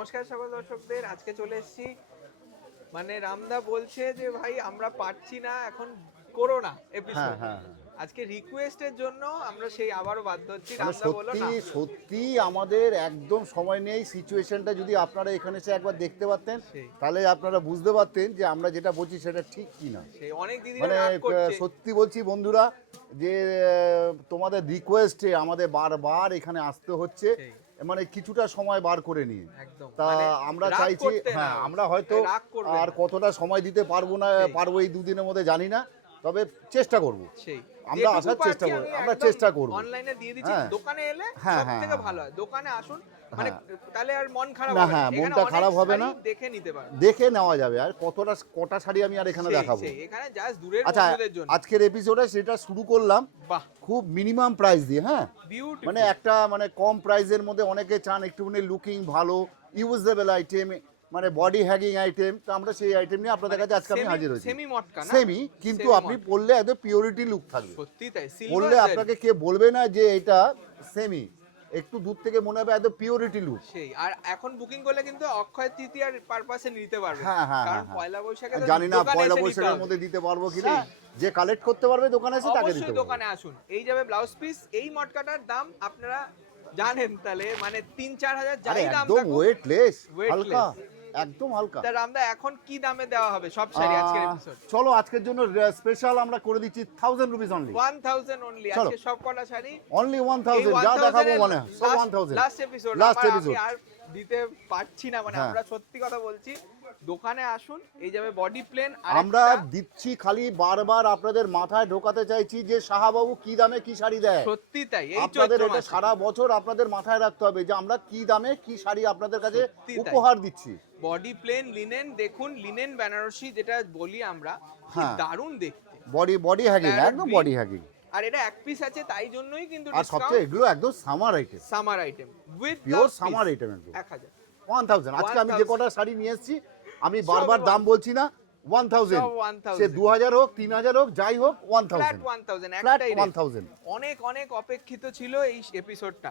নমস্কার সকল দর্শকদের। আজকে চলে এসেছি, মানে রামদা বলছে যে ভাই আমরা পারছি না, এখন করো না এপিসোড। আজকে রিকোয়েস্টের জন্য আমরা সেই আবারও বাধ্য হচ্ছি। মানে রামদা বলল না, সত্যি আমাদের একদম সময় নেই। সিচুয়েশনটা যদি আপনারা এখানে এসে একবার দেখতে পারতেন তাহলে আপনারা বুঝতে পারতেন যে আমরা যেটা বলছি সেটা ঠিক কি না। সেই অনেক দিদিরা মানে রাগ করছে। সত্যি বলছি বন্ধুরা যে তোমাদের রিকোয়েস্টে আমাদের বারবার এখানে আসতে হচ্ছে, মানে কিছুটা সময় বার করে নিয়ে। তা আমরা চাইছি, হ্যাঁ আমরা হয়তো আর কতটা সময় দিতে পারবো না পারবো এই দুদিনের মধ্যে জানি না, তবে চেষ্টা করব। আমরা আসার চেষ্টা করব, আমরা চেষ্টা করব। অনলাইনে দিয়ে দিচ্ছি, দোকানে এলে সবথেকে ভালো হয়। দোকানে আসুন, মানে তাহলে আর মন খারাপ না, হবে না। হ্যাঁ মনটা খারাপ হবে না, দেখে নিতে পারবেন, দেখে নেওয়া যাবে। আর কটা শাড়ি আমি আর এখানে দেখাবো। এখানে জাস্ট দূরের আচ্ছা, বন্ধুদের জন্য আজকের এপিসোডে সেটা শুরু করলাম খুব মিনিমাম প্রাইস দিয়ে। হ্যাঁ, মানে একটা মানে কম প্রাইসের মধ্যে অনেকে চান একটুখানি লুকিং ভালো, ইউজেবল আইটেম, মানে বডি হ্যাগিং আইটেম। তো আমরা সেই আইটেম নিয়ে আপনাদের কাছে আজকে আমি হাজির হয়েছি। সেমি, কিন্তু আপনি পরলে একদম পিওরিটি লুক থাকবে। সত্যি তাই, পরলে আপনাকে কে বলবে না যে এটা সেমি, একটু দূর থেকে মনে হবে একদম পিওরিটি লুক। সেই আর এখন বুকিং করলে কিন্তু অক্ষয় তৃতীয়ার পারপাসে নিতে পারবে। কারণ পয়লা বৈশাখে জানি না পয়লা বৈশাখের মধ্যে দিতে পারবো কিনা। যে কালেক্ট করতে পারবে দোকানে এসে তাকে দিতে হবে। দোকানে আসুন। এই যাবে ব্লাউজ পিস। এই মটকাটার দাম আপনারা জানেন, তাহলে মানে 3-4 হাজার যাই দাম, একদম ওয়েটলেস, হালকা, একদম হালকা। তা রামদা এখন কি দামে দেওয়া হবে সব শাড়ি আজকের এপিসোড? চলো আজকের জন্য স্পেশাল আমরা করে দিচ্ছি 1000 রুপিস অনলি। 1000 অনলি আজকে সব কটা শাড়ি অনলি 1000। যা দেখাবো মানে সব 1000। লাস্ট এপিসোড আর দিতে পারছি না, মানে আমরা সত্যি কথা বলছি। দোকানে আসুন, এই যাবে বডি প্লেন। আমরা দিচ্ছি, খালি বারবার আপনাদের মাথায় ঢোকাতে চাইছি যে সাহাবাবু কি দামে কি শাড়ি দেয়। সত্যি তাই, এই আপনাদের এটা সারা বছর আপনাদের মাথায় রাখতে হবে যে আমরা কি দামে কি শাড়ি আপনাদের কাছে উপহার দিচ্ছি। বডি প্লেন লিনেন দেখুন, লিনেন বেনারসি যেটা বলি আমরা, দারুণ দেখতে। বডি হ্যাগিং, একদম বডি হ্যাগিং। আর এটা এক পিস আছে, তাই জন্যই কিন্তু আর সবচেয়ে এগুলো একদম summer item with pure summer item. একদম 1000। আজকে আমি যে কটা শাড়ি নিয়ে এসেছি আমি বারবার দাম বলছি না, 1000। সে 2000 হোক 3000 হোক যাই হোক 1000 1000। অনেক অনেক অপেক্ষিত ছিল এই এপিসোডটা।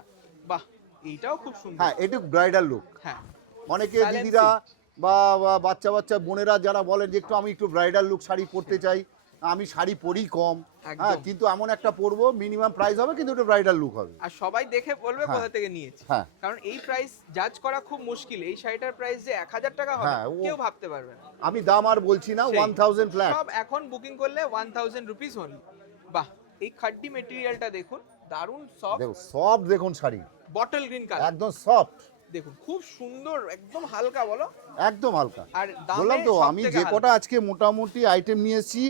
বাহ, এইটাও খুব সুন্দর। হ্যাঁ, এটা ব্রাইডাল লুক। হ্যাঁ, অনেকে দিদিরা বা বাচ্চা বোনেরা যারা বলেন যে আমি একটু ব্রাইডাল লুক শাড়ি পরতে চাই, আমি শাড়ি পরি কম, হ্যাঁ কিন্তু এমন একটা পরবো মিনিমাম প্রাইস হবে কিন্তু এটা ব্রাইডাল লুক হবে, আর সবাই দেখে বলবে কোথা থেকে নিয়েছি। কারণ এই প্রাইস জাজ করা খুব মুশকিল। এই শাড়িটার প্রাইস যে 1000 টাকা হবে কেউ ভাবতে পারবে না। আমি দাম আর বলছি না, 1000 ফ্ল্যাট। সব এখন বুকিং করলে 1000 রুপিস অনলি। বাহ, এই খাড্ডি ম্যাটেরিয়ালটা দেখুন, দারুণ সফট দেখুন শাড়ি, বটল গ্রিন কালার, একদম সফট দেখুন খুব সুন্দর, একদম হালকা। বলো একদম হালকা। আর বললাম তো আমি যে কটা আজকে মোটামুটি আইটেম নিয়ে এসেছি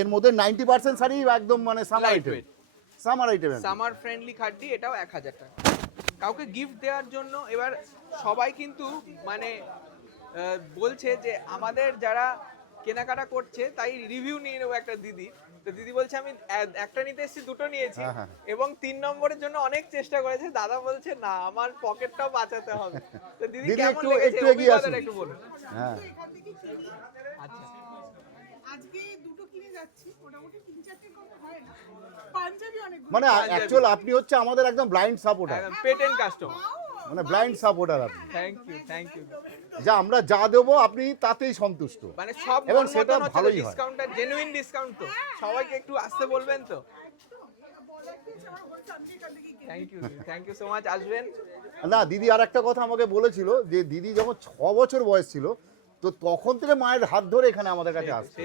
এর মধ্যে 90% শাড়ি একদম মানে সামার আইটেম, সামার ফ্রেন্ডলি খাড্ডি। এটাও 1000 টাকা কাউকে গিফট দেওয়ার জন্য। এবার সবাই কিন্তু মানে বলছে যে আমাদের যারা কেনাকাটা করছে তাই রিভিউ নিয়ে নেবো একটা দিদি। তো দিদি বলছে আমি একটা নিতে এসেছি, দুটো নিয়েছি, এবং 3 নম্বরের জন্য অনেক চেষ্টা করেছে। দাদা বলছে না, আমার পকেটটাও বাঁচাতে হবে। তো দিদি কেমন লেগেছে অভিজ্ঞতাটা একটু বলুন। হ্যাঁ, আচ্ছা, আজকে দুটো কিনে যাচ্ছি, মোটামুটি 3-4 কম হয় না। পাঞ্জাবি অনেক, মানে অ্যাকচুয়ালি আপনি হচ্ছে আমাদের একদম ব্লাইন্ড সাপোর্টার, পেটেন্ট কাস্টমার, মানে ব্লাইন্ড সাপোর্টার আপনি। Thank you. যা আমরা যা দেবো আপনি তাতেই সন্তুষ্ট, মানে সব এবং সেটা ভালোই হয়। ডিসকাউন্টার, জেনুইন ডিসকাউন্ট। তো সবাইকে একটু আসতে বলবেন তো। থ্যাংক ইউ সো মাচ, আসবেন। না দিদি আর একটা কথা আমাকে বলেছিল যে দিদি যখন 6 বছর বয়স ছিল তো তখন থেকে মায়ের হাত ধরে এখানে আমাদের কাছে আসতো।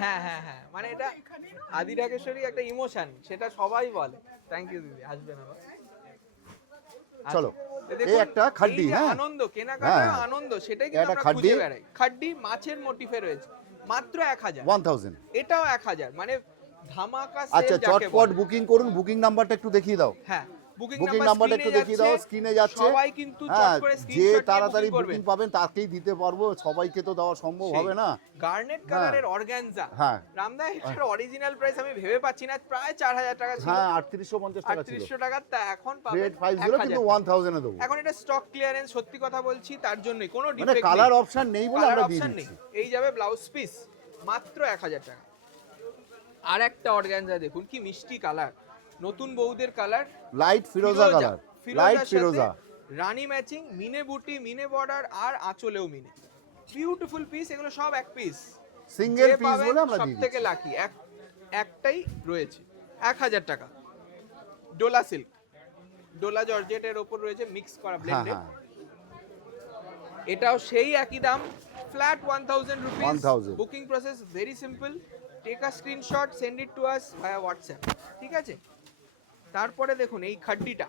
হ্যাঁ, মানে এটা আদি ঢাকেশ্বরী একটা ইমোশন, সেটা সবাই বলে। থ্যাংক ইউ দিদি, আসবেন আবার। চলো, এই একটা খাড্ডি, হ্যাঁ আনন্দ, কেনাকাটার আনন্দ, সেটাই কিন্তু আমরা খুঁজে বেড়াই। খাড্ডি মাছের মোটিফে রয়েছে, মাত্র 1000। এটাও 1000, মানে ধামাকা সেল। আচ্ছা, চটপট বুকিং করুন। বুকিং নাম্বারটা একটু দেখিয়ে দাও। হ্যাঁ, বুকিং নাম্বারটা একটু দেখিয়ে দাও, স্ক্রিনে যাচ্ছে। সবাই কিন্তু চট করে যে স্ক্রিনশট তাড়াতাড়ি বুকিং পাবেন তাকেই দিতে পারবো, সবাইকে তো দেওয়া সম্ভব হবে না। গার্নেট কালারের অর্গানজা, রামদা এটার অরিজিনাল প্রাইস আমি ভেবে পাচ্ছি না, প্রায় 4000 টাকা ছিল। হ্যাঁ, 3850 টাকা ছিল। 3800 টাকা, তা এখন পাবেন 50 কিন্তু 1000 এ দেবো। এখন এটা স্টক ক্লিয়ারেন্স, সত্যি কথা বলছি, তার জন্যই কোনো মানে ডিফেক্ট নেই, কালার অপশন নেই বলে আমরা দিয়ে দিচ্ছি। এই যাবে ব্লাউজ পিস, মাত্র 1000 টাকা। আর একটা অর্গানজা দেখুন, কি মিষ্টি কালার, নতুন বউদের কালার, লাইট ফিরোজা কালার, লাইট ফিরোজা। রানী ম্যাচিং, মিনে বুটি, মিনে বর্ডার আর আঁচলেও মিনে, বিউটিফুল পিস। এগুলো সব এক পিস, সিঙ্গেল পিস বলে আমরা সব দিয়ে থেকে দিচ্ছি। লাকি একটাই রয়েছে। 1000 টাকা। ডোলা সিল্ক, ডোলা জর্জেটের ওপর রয়েছে মিক্স করা হ্যাঁ ব্লেন্ডেড। হ্যাঁ এটাও সেই একই দাম, flat 1000 rupees. 1000 booking process very simple, take a screenshot, send it to us via WhatsApp, ঠিক আছে? তারপরে দেখুন এই খাড্ডিটা,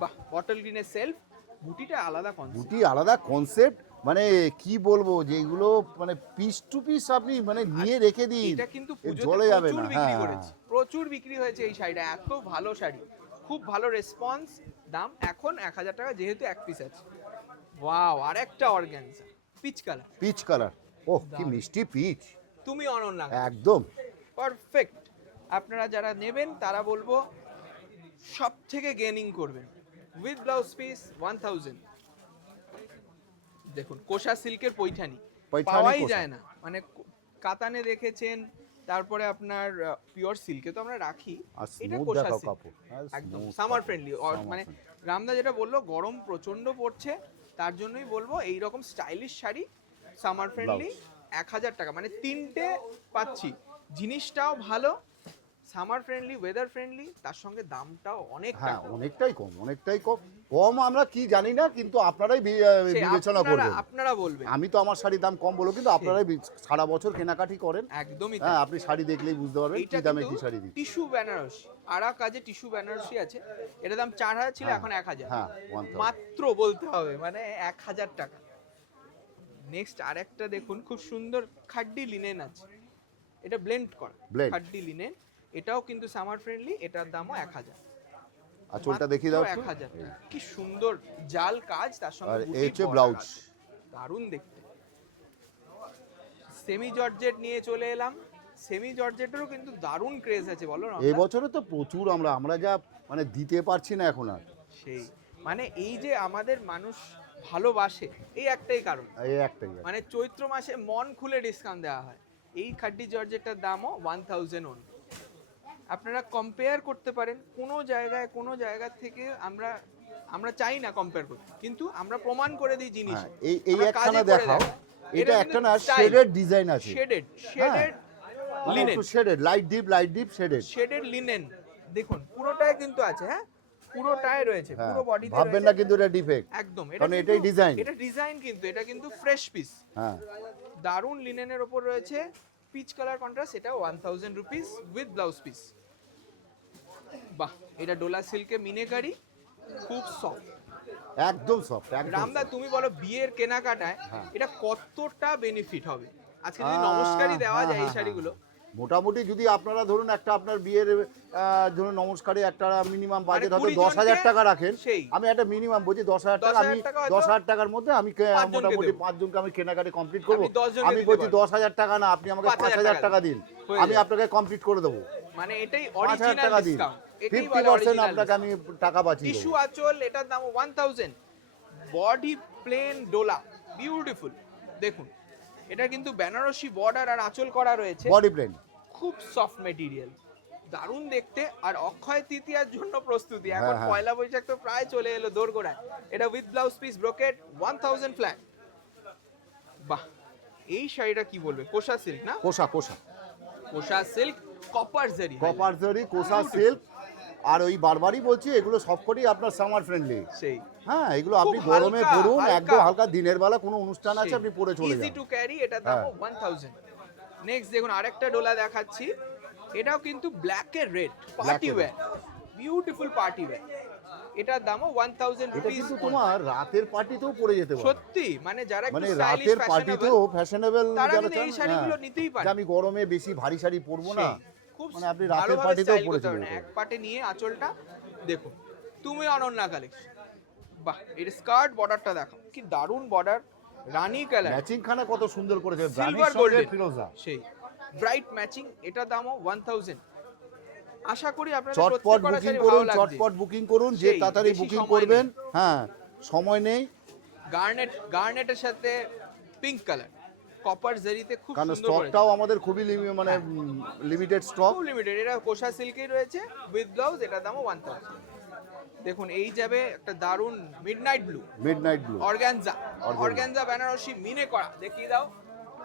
বাহ, বটল গ্রিনের সেলফ, বুটিটা আলাদা কনসেপ্ট। দুটি আলাদা কনসেপ্ট, মানে কি বলবো, যেগুলো মানে পিস টু পিস আপনি মানে নিয়ে রেখে দিন, এটা কিন্তু এ পুজোতে জ্বলে যাবে প্রচুর না। বিক্রি হ্যাঁ করেছে, প্রচুর বিক্রি হয়েছে এই শাড়িটা, এত ভালো শাড়ি, খুব ভালো রেসপন্স। দাম এখন 1000 টাকা, যেহেতু এক পিস আছে। ওয়াও, আর একটা organza peach colour, peach colour, oh কি মিষ্টি পিচ, তুমি অনন্যা, একদম। পারফেক্ট। আপনারা যারা নেবেন তারা বলবো সব থেকে গেনিং করবেন। With blouse piece 1000। দেখুন কোষা সিল্কের পৈঠানি, পৈঠানি পাওয়াই কোষা। যায় না, মানে কাতানে দেখেছেন, তারপরে আপনার পিওর সিল্কে তো আমরা রাখি, আর এটা স্মুথ কোষা দেখাও সিল্ক, কাপড়, হ্যাঁ, একদম smooth সামার কাপড়, ফ্রেন্ডলি। summer মানে friendly। রামদা যেটা বললো, গরম প্রচন্ড পড়ছে, তার জন্যই বলবো এই রকম স্টাইলিশ শাড়ি সামার ফ্রেন্ডলি। 1000 টাকা মানে তিনটে পাচ্ছি, জিনিসটাও ভালো, সামার ফ্রেন্ডলি, ওয়েদার ফ্রেন্ডলি, তার সঙ্গে দামটাও অনেকটা হ্যাঁ কম। অনেকটাই কম, অনেকটাই কম। কম আমরা কি জানি না, কিন্তু আপনারাই সে বিবেচনা করবেন। আপনারা বলবেন। আমি তো আমার শাড়ির দাম কম বলবো, কিন্তু আপনারাই সারা বছর কেনাকাটি করেন। একদমই হ্যাঁ, আপনি শাড়ি দেখলেই বুঝতে পারবেন কি দামে কি শাড়ি দিচ্ছি। টিস্যু বেনারসি, আরা কাজে টিস্যু বেনারসি আছে, এটার দাম 4000 ছিল, হ্যাঁ, এখন 1000, হ্যাঁ, 1000 মাত্র বলতে হবে, মানে 1000 টাকা। নেক্সট আরেকটা দেখুন, খুব সুন্দর খাড্ডি লিনেন আছে, এটা ব্লেন্ড করা Blend। খাড্ডি লিনেন, এটাও কিন্তু সামার ফ্রেন্ডলি, এটার দামও 1000। আর চোলটা দেখিয়ে দাও একটু। 1000 কি সুন্দর জাল কাজ, তার সঙ্গে আর বুটির এই হচ্ছে border ব্লাউজ। আছে। দারুণ দেখতে। সেমি জর্জেট নিয়ে চলে এলাম, সেমি জর্জেটেরও কিন্তু দারুণ ক্রেজ আছে, বলো না? এই বছরে তো প্রচুর আমরা যা মানে দিতে পারছি না এখন আর, সেই মানে এই যে আমাদের মানুষ ভালোবাসে, এই একটাই কারণ, এই একটাই আছে। মানে চৈত্র মাসে মন খুলে ডিসকাউন্ট দেওয়া হয়। এই খাড্ডি জর্জেটের দামও 1000 অনলি। আপনারা কম্পেয়ার করতে পারেন, কোনো জায়গা থেকে আমরা চাই না কম্পেয়ার করতে, কিন্তু আমরা প্রমাণ করে দিই জিনিস। হ্যাঁ, এই একখানা দেখাও, এটা একটা না স্টাইল, শেডেড ডিজাইন আছে, শেডেড মানে লিনেন, একটু shaded, light deep shaded. Shaded linen, দেখুন পুরোটাই কিন্তু আছে, হ্যাঁ পুরোটাই রয়েছে, হ্যাঁ, পুরো বডিতে ভাববেন না কিন্তু এটা ডিফেক্ট, একদম। কারণ কিন্তু- এটাই ডিজাইন। এটা ডিজাইন, কিন্তু এটা কিন্তু ফ্রেশ পিস। হ্যাঁ, দারুন লিনেনের ওপর রয়েছে পিচ কালার কন্ট্রাস্ট, এটা 1000 রুপিস উইথ ব্লাউজ পিস। বাহ, এটা ডোলা সিল্কে মিনেকারি, খুব সফট, একদম সফট, একদম রামদা তুমি বলো বিয়ের কেনাকাটায় হ্যাঁ। এটা কতটা বেনিফিট হবে? আজকে যদি আহ, নমস্কারই দেওয়া যায় এই হ্যাঁ, শাড়িগুলো, মোটামুটি যদি আপনারা ধরুন একটা আপনার বিয়ের ধরুন নমস্কারে একটা মিনিমাম বাজেট হবে 20 10,000 জনকে টাকা রাখেন, সেই। আমি একটা মিনিমাম বলছি 10,000 টাকা, আমি 10,000 টাকা হয়তো 10,000 টাকার মধ্যে আমি পাঁচজনকে মোটামুটি দেবো। 5 জনকে আমি কেনাকাটি কমপ্লিট করবো। আমি 10 জনকে আমি দিতে বলছি পারবো। 10,000 টাকা না, আপনি আমাকে 5,000 5,000 টাকা দিন, হয়ে আমি যাবে। আপনাকে কমপ্লিট করে দেবো। মানে এটাই 5,000 অরিজিনাল টাকা দিন, ডিসকাউন্ট, এটাই বলে 50% অরিজিনাল আপনাকে আমি টাকা বাঁচিয়ে টিস্যু দেবো। আঁচল, এটার দাম 1000। বডি প্লেন ডোলা, বিউটিফুল। দেখুন এটা কিন্তু বেনারসি বর্ডার আর আঁচল করা রয়েছে, বডি প্লেন, খুব সফট মেটেরিয়াল, দারুণ দেখতে। আর অক্ষয় তৃতীয়ার জন্য প্রস্তুতি, এখন হ্যাঁ, হ্যাঁ। পয়লা বৈশাখ তো প্রায় চলে এলো দোরগোড়ায়। এটা with blouse piece brocade 1000 flat. বাহ, এই শাড়িটা কি বলবে? কোষা সিল্ক না? কোষা কোষা সিল্ক, কপার জারি, কপার জরি, কোষা সিল্ক। আর ওই বারবারই বলছি, এগুলো সবকটি আপনার সামার ফ্রেন্ডলি। সেই হ্যাঁ, এগুলো আপনি খুব গরমে হালকা, পরুন, হালকা। একদম হালকা, দিনের বেলা কোনো অনুষ্ঠান আছে আপনি পরে চলে ইজি যান। টু ক্যারি, এটার দাম হ্যাঁ। 1000। নেক্সট দেখুন আরেকটা ডোলা দেখাচ্ছি, এটাও কিন্তু ব্ল্যাক এর রেড, পার্টি এর ওয়্যার, বিউটিফুল পার্টি ওয়্যার, এটার দামও 1000 এটা রুপিস। কিন্তু তোমার রাতের পার্টিতেও পরে যেতে পারে, সত্যি মানে যারা একটু মানে স্টাইলিশ রাতের ফ্যাশনেবল, পার্টিতেও ফ্যাশনেবল তারা যারা কিন্তু চান, এই শাড়িগুলো হ্যাঁ, নিতেই পারে। যে আমি গরমে বেশি ভারী শাড়ি পরবো না, খুব মানে আপনি রাতের ভালোভাবে পার্টিতেও style পরে করতে চলে পারবেন। যেতে এক পাটে নিয়ে আঁচলটা দেখুন, তুমি অনন্যা কালেকশন। বাহ, এর স্কার্ট বর্ডারটা দেখো, কি দারুন বর্ডার, রানী কালার, ম্যাচিং খানা কত সুন্দর করেছে, সিলভার রানীর সঙ্গে গোল্ডেন, ফিরোজা। সেই ব্রাইট ম্যাচিং, এটার দামও 1000। আশা করি আপনাদের চটপট প্রত্যেক কটা বুকিং শাড়ি করুন, ভালো লাগছে। চটপট বুকিং করুন, যে সেই, তাড়াতাড়ি বেশি বুকিং সময় করবেন। নেই। হ্যাঁ, সময় নেই, গার্নেটের সাথে পিঙ্ক কালার, কপার জারিতে খুব কারণ সুন্দর করেছে, স্টকটাও আমাদের খুবই মানে লিমিটেড স্টক। খুব লিমিটেড। এটা কোষা সিল্কেই রয়েছে উইথ ব্লাউজ, এটার দামও 1000। দেখুন এই যাবে একটা দারুন midnight blue midnight blue, organza Banarasi মিনে করা, দেখিয়ে দাও,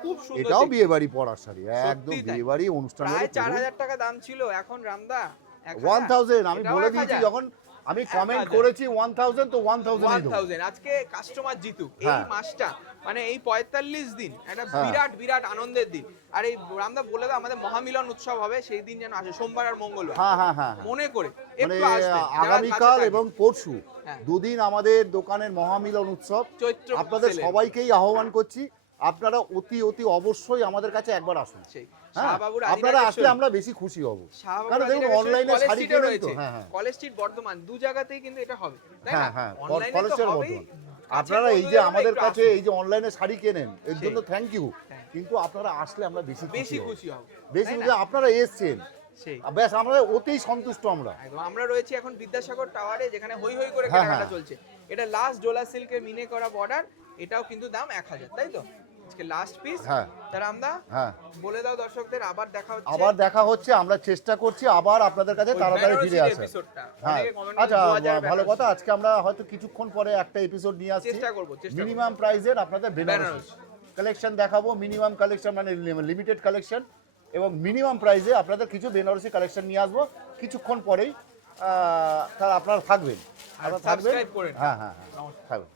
খুব সুন্দর। এটাও দেখতে। বিয়ে বাড়ি পরার শাড়ি, একদম সত্যি তাই। বিয়ে বাড়ি অনুষ্ঠান প্রায় 4000 টাকা দাম ছিল, এখন রামদা 1000 আমি এটাও বলে 1000 দিয়েছি, যখন আমি কমেন্ট 1000 করেছি 1000 তো 1000 1000 আজকে কাস্টমার জিতুক। এই হ্যাঁ। মাসটা মানে এই 45 দিন একটা হ্যাঁ। বিরাট বিরাট আনন্দের দিন। আর এই রামদা বলে দাও আমাদের মহামিলন উৎসব হবে, সেই দিন যেন আসে, সোমবার আর মঙ্গলবার, হ্যাঁ হ্যাঁ হ্যাঁ, মনে করে মানে একটু আসবেন। যারা আগামীকাল কাছে এবং থাকবেন। পরশু হ্যাঁ। দুদিন আমাদের দোকানের মহামিলন উৎসব, চৈত্র আপনাদের sale-এর। সবাইকেই আহ্বান করছি, আপনারা অতি অতি অবশ্যই আমাদের কাছে একবার আসুন। সেই হ্যাঁ, শাহবাবুর আপনারা আদিনাথেশ্বরী। আসলে আমরা বেশি খুশি হব, শাহবাবুর কারণ দেখুন আদিনাথেশ্বরী অনলাইনে কলেজ শাড়ি স্ট্রিটে কেনেন তো। রয়েছে। হ্যাঁ হ্যাঁ কলেজ স্ট্রিট বর্ধমান দু জায়গাতেই কিন্তু এটা হবে, তাই না? হ্যাঁ হ্যাঁ, অনলাইনে তো কলেজের হবেই। বর্ধমান। কাছের আপনারা এই যে বন্ধুদের আমাদের একটু কাছে আসুন। এই যে অনলাইনে শাড়ি কেনেন এর সেই। জন্য থ্যাংক ইউ, Thank কিন্তু আপনারা আসলে আমরা বেশি বেশি হব। খুশি হব, বেশি তাই না? খুশি, আপনারা এসছেন, সেই ব্যাস আমরা ওতেই সন্তুষ্ট আমরা। একদম। আমরা রয়েছি এখন বিদ্যাসাগর টাওয়ারে, যেখানে হই হই করে হ্যাঁ, কেনাকাটা হ্যাঁ। চলছে। এটা লাস্ট ডোলা সিল্কের মিনে করা বর্ডার, এটাও কিন্তু দাম 1000, তাই তো? আজকে লাস্ট পিস। হ্যাঁ তার আমরা হ্যাঁ, বলে দাও দর্শকদের, আবার দেখা হচ্ছে আবার দেখা হচ্ছে, আমরা চেষ্টা করছি আবার আপনাদের কাছে ওই তাড়াতাড়ি বেনারসির ফিরে আসার। episode-টা। হ্যাঁ, অনেকে comment আচ্ছা, করে 2000 ভালো বেনারসি। কথা, আজকে আমরা হয়তো কিছুক্ষণ পরে একটা এপিসোড নিয়ে আসছি, চেষ্টা করবো। মিনিমাম প্রাইসের আপনাদের বেনারসি বেনারসি। কালেকশন দেখাবো, মিনিমাম কালেকশন মানে লিমিটেড কালেকশন, এবং মিনিমাম প্রাইসে আপনাদের কিছু বেনারসি কালেকশন নিয়ে আসবো কিছুক্ষণ পরেই। তার আপনারা থাকবেন, আর আপনারা থাকবেন। subscribe করে নিন। হ্যাঁ হ্যাঁ হ্যাঁ, থাকবেন।